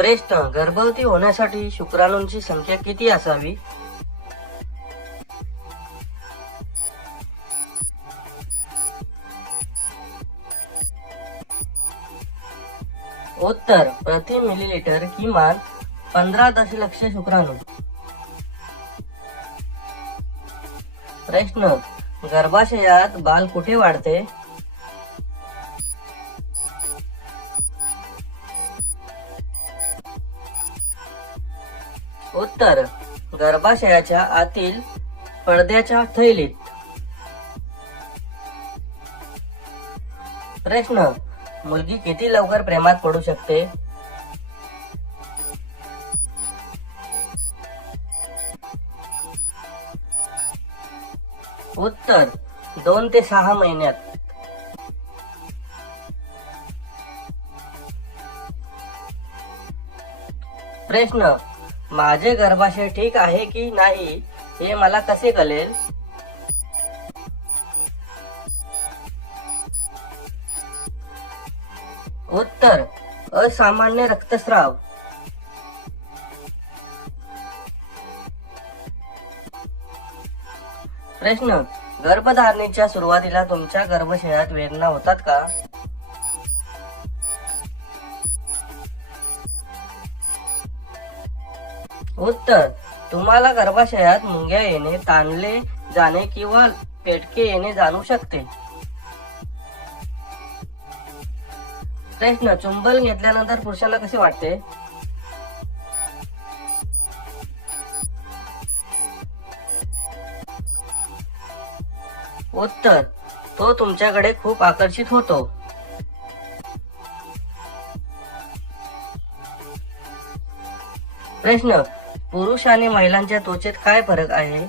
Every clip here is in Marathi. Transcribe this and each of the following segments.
प्रश्न, गर्भवती होण्यासाठी शुक्राणूंची संख्या किती असावी? उत्तर, प्रति मिलीलीटर किमान 15 दशलक्ष शुक्राणू. प्रश्न, गर्भाशयात बाल कुठे वाढते? उत्तर, गर्भाशयाच्या आतील पडद्याच्या थैलीत. प्रश्न, मुलगी किती लवकर प्रेमात पडू शकते? उत्तर, 2 ते 6 महिन्यात. प्रश्न, माझे गर्भाशय ठीक आहे की नाही हे मला कसे कळेल? उत्तर, असामान्य रक्तस्राव. प्रश्न, गर्भधारणेच्या सुरुवातीला तुमच्या गर्भाशयात वेदना होतात का? उत्तर, तुम्हाला गर्भाशयात मुंग्या येणे, ताणले जाणे किंवा पेटके येणे जाणवू शकते. प्रश्न, चुंबन घेतल्यानंतर पुरुषाला कसे वाटते? उत्तर, तो तुमच्याकडे खूप आकर्षित होतो. प्रश्न, पुरुष आणि महिलांच्या त्वचेत काय फरक आहे?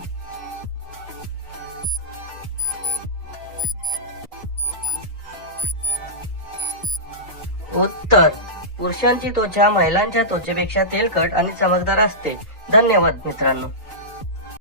उत्तर, पुरुषांची त्वचा महिलांच्या त्वचेपेक्षा तेलकट आणि चमकदार असते. धन्यवाद मित्रांनो.